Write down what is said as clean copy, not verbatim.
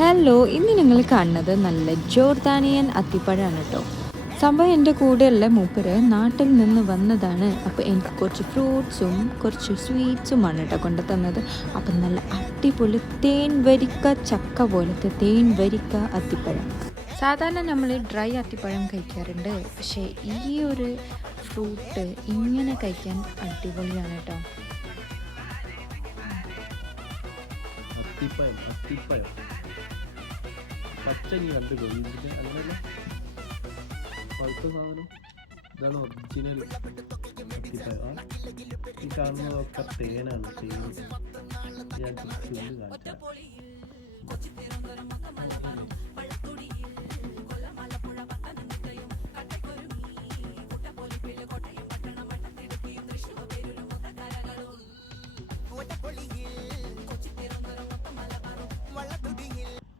Hello, ഇന്ന് നിങ്ങൾ കാണുന്നത് നല്ല ജോർദാനിയൻ അത്തിപ്പഴമാണ് കേട്ടോ. സംഭവം എൻ്റെ കൂടെയുള്ള മൂപ്പര് നാട്ടിൽ നിന്ന് വന്നതാണ്. അപ്പോൾ എനിക്ക് കുറച്ച് ഫ്രൂട്ട്സും കുറച്ച് സ്വീറ്റ്സുമാണ് കേട്ടോ കൊണ്ടു തന്നത്. അപ്പം നല്ല അടിപൊളി തേൻ വരിക്ക ചക്ക പോലത്തെ തേൻ വരിക്ക അത്തിപ്പഴം. സാധാരണ നമ്മൾ ഡ്രൈ അത്തിപ്പഴം കഴിക്കാറുണ്ട്, പക്ഷേ ഈ ഒരു ഫ്രൂട്ട് ഇങ്ങനെ കഴിക്കാൻ അടിപൊളിയാണ് കേട്ടോ. അത്തിപ്പഴം പച്ച നീ കണ്ടു ഇതിൻ്റെ അങ്ങനെയല്ല പഴുത്ത സാധനം ഇതാണ് ഒറിജിനൽ അത്തിപ്പഴം. ഈ കാണുന്നതൊക്കെ തേനാണ്. തേൻ ഞാൻ കാണിക്കാം.